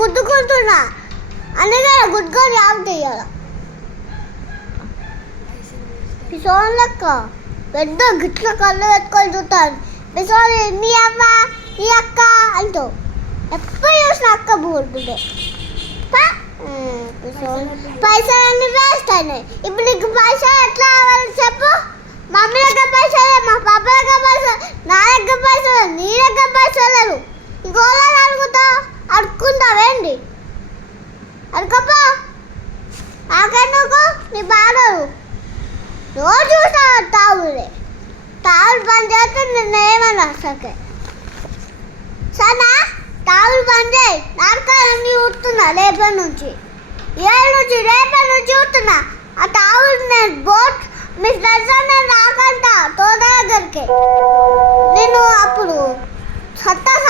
గుద్దుకుంటున్నా అందుకే గుద్దుకొని ఆగుతాయి పిసోన్ లెక్క పెద్ద గిట్ల కళ్ళు పెట్టుకొని చూస్తాను పిసోన్ మీ అమ్మ ఈ అక్క అంటూ ఎప్పుడు చూసిన అక్క బోర్డుండే పైసలు అన్ని వేస్ట్ అయినాయి ఇప్పుడు నీకు పైసలు ఎట్లా కావాలి చెప్పు మమ్మీ దగ్గర పైసలు మా పాప దగ్గర పైసలు నా దగ్గర పైసలు నీ దగ్గర పైసలు లేవు ఇంకోలా అడుక్కుంటావేంటి అడుకోపో ఆకెందుకు నీ బాధలు రోజు చూసా తావులు పని చేస్తే నిన్న ఏమన్నా అసలుకే సరేనా తావులు పని చేయి నాటకాలన్నీ చూస్తున్నా రేపటి నుంచి చూస్తున్నా ఆ తావులు నేను బోట్ మీ ఫ్రెండ్స్ నేను రాకంట తోట దగ్గరికి నేను అప్పుడు సత్తా